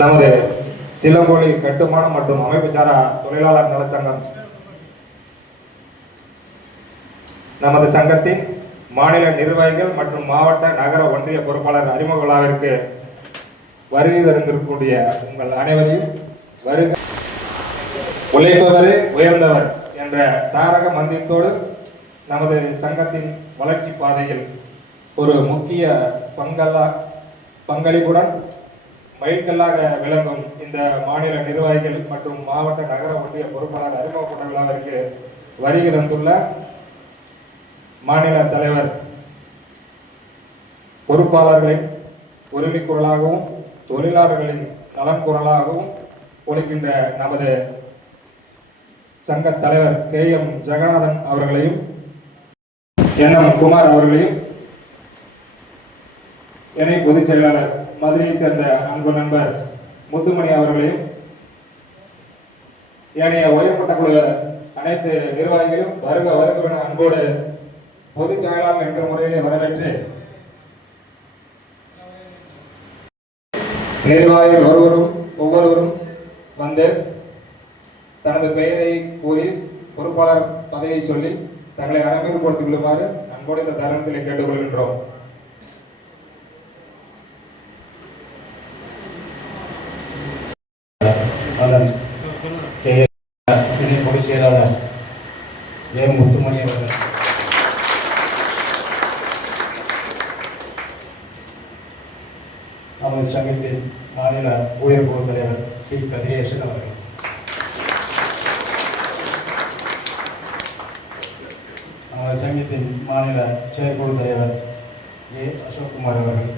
நமது சிலங்கொழி கட்டுமானம் மற்றும் அமைப்புச்சாரா தொழிலாளர் நலச்சங்கம். நமது சங்கத்தின் மாநில நிர்வாகிகள் மற்றும் மாவட்ட நகர ஒன்றிய பொறுப்பாளர் அறிமுக விழாவிற்கு வருகை தந்திருக்கக்கூடிய உங்கள் அனைவரையும் வருக. உழைப்பவரே உயர்ந்தவர் என்ற தாரக மந்திரத்தோடு நமது சங்கத்தின் வளர்ச்சி பாதையில் ஒரு முக்கிய பங்களா பங்களிப்புடன் மைல்கல்லாக விளங்கும் இந்த மாநில நிர்வாகிகள் மற்றும் மாவட்ட நகர ஒன்றிய பொறுப்பாளர் அறிமுகப்பட்ட விழாவிற்கு வருகை தந்துள்ள மாநில தலைவர் பொறுப்பாளர்களின் உரிமை குரலாகவும் தொழிலாளர்களின் நலன் குரலாகவும் ஒழிக்கின்ற நமது சங்க தலைவர் கே. எம். ஜெகநாதன் அவர்களையும் என். எம். குமார் அவர்களையும் இணை பொதுச் செயலாளர் மதுரையைச் சேர்ந்த அன்பு நண்பர் முத்துமணி அவர்களையும் ஏனைய உயர்மட்ட குழு அனைத்து நிர்வாகிகளும் வருக வருக அன்போடு பொதுச் செயலாளர் என்ற முறையிலே வரவேற்று நிர்வாகிகள் ஒருவரும் ஒவ்வொருவரும் வந்து தனது பெயரை கூறி பொறுப்பாளர் பதவியை சொல்லி தங்களை அறிமுகப்படுத்திக் கொள்ளுமாறு அன்போடு இந்த தருணத்தில் கேட்டுக்கொள்கின்றோம். அண்ணன் கே. இணை பொதுச் செயலாளர் ஏ. முத்துமணி அவர்கள். நமது சங்கத்தின் மாநில உயர்குழு தலைவர் பி. கதிரேசன் அவர்கள். நமது சங்கத்தின் மாநில செயற்குழு தலைவர் ஏ. அசோக்குமார் அவர்கள்.